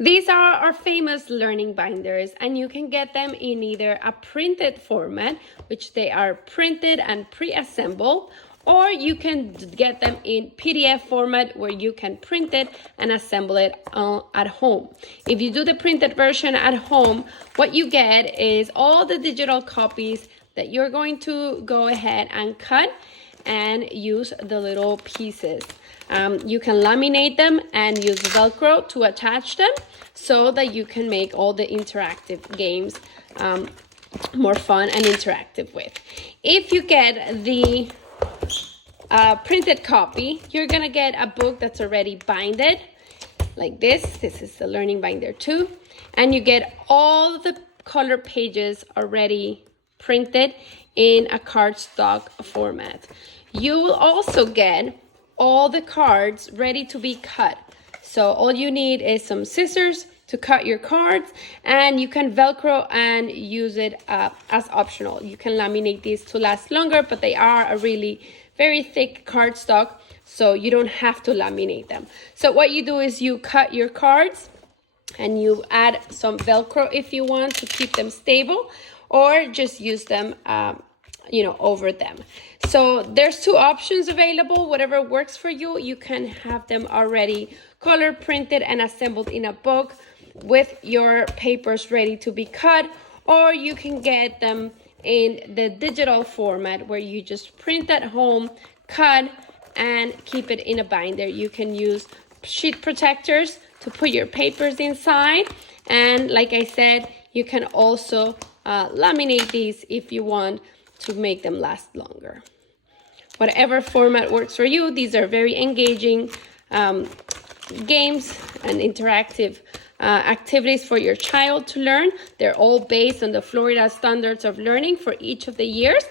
These are our famous learning binders, and you can get them in either a printed format, which they are printed and pre-assembled, or you can get them in PDF format where you can print it and assemble it at home. If you do the printed version at home, what you get is all the digital copies that you're going to go ahead and cut and use the little pieces. You can laminate them and use Velcro to attach them so that you can make all the interactive games more fun and interactive with. If you get the printed copy, you're gonna get a book that's already binded like this. This is the Learning Binder 2, and you get all the color pages already printed in a cardstock format. You will also get all the cards ready to be cut. So all you need is some scissors to cut your cards, and you can Velcro and use it as optional. You can laminate these to last longer, but they are a really very thick cardstock, so you don't have to laminate them. So what you do is you cut your cards and you add some Velcro if you want to keep them stable, or just use them over them. So there's two options available. Whatever works for you. You can have them already color printed and assembled in a book with your papers ready to be cut, or you can get them in the digital format where you just print at home, cut, and keep it in a binder. You can use sheet protectors to put your papers inside, and like I said, you can also laminate these if you want to make them last longer. Whatever format works for you. These are very engaging games and interactive activities for your child to learn. They're all based on the Florida standards of learning for each of the years.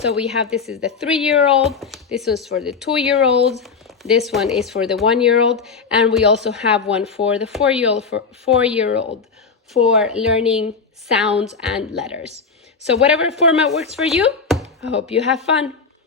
So we have, this is the 3-year-old, this is for the 2-year-olds, this one is for the 1-year-old, and we also have one for the 4-year-old for learning sounds and letters. So whatever format works for you, I hope you have fun.